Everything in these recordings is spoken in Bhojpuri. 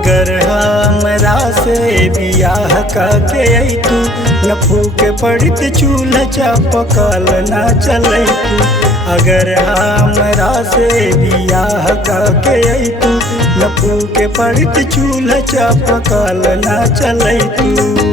अगर हमरा से बियाह करके अइतू न फूके पड़ित चूल्हा चापकल ना चलैतू। अगर हमरा से बियाह करके अइतू न फूके पड़ित चूल्हा चापकल ना चलैतू।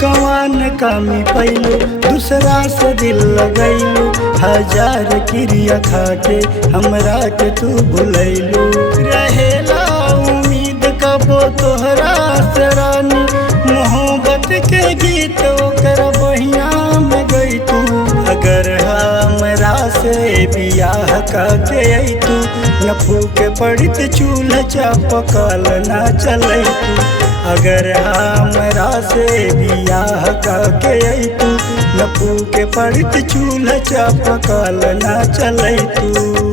कवान कामी पैलू दूसरा से दिल लगैलू, हजार क्रिया खाके हमरा के तू भुलैलू। रहेला उम्मीद कबो तोहरा से रानी, मोहब्बत के गीत ओकर बहिया में गई तू। अगर हमरा से बियाह करके अइतू न फूके पड़ित चूल्हा चापकल ना चलैतू। अगर हमरा से बियाह करके अइतू न फूके पड़ित चूल्हा चापकल ना चलैतू।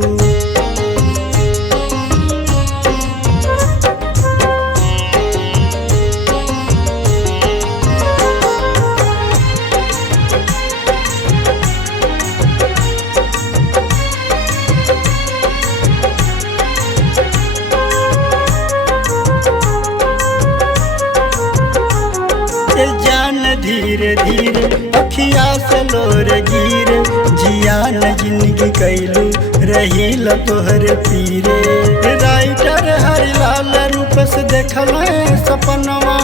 जान धीरे धीरे अखिया से लोर गिर, जियान जिंदगी कैलू रहील तोहरे पीरे। राइटर हरिलाल रूप से देखल सपनवा,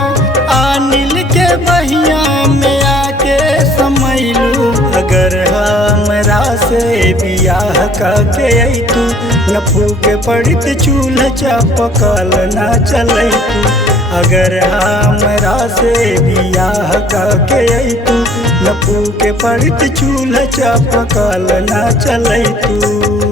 अनिल के बहिया में आके समैलू। अगर हमरा से बियाह करके अइतू न फूके पड़ित चूल्हा चापकल ना चलैतू। अगर हमरा से बियाह करके अइतू न फूके पड़ित चूल्हा चापकल ना चलैतू।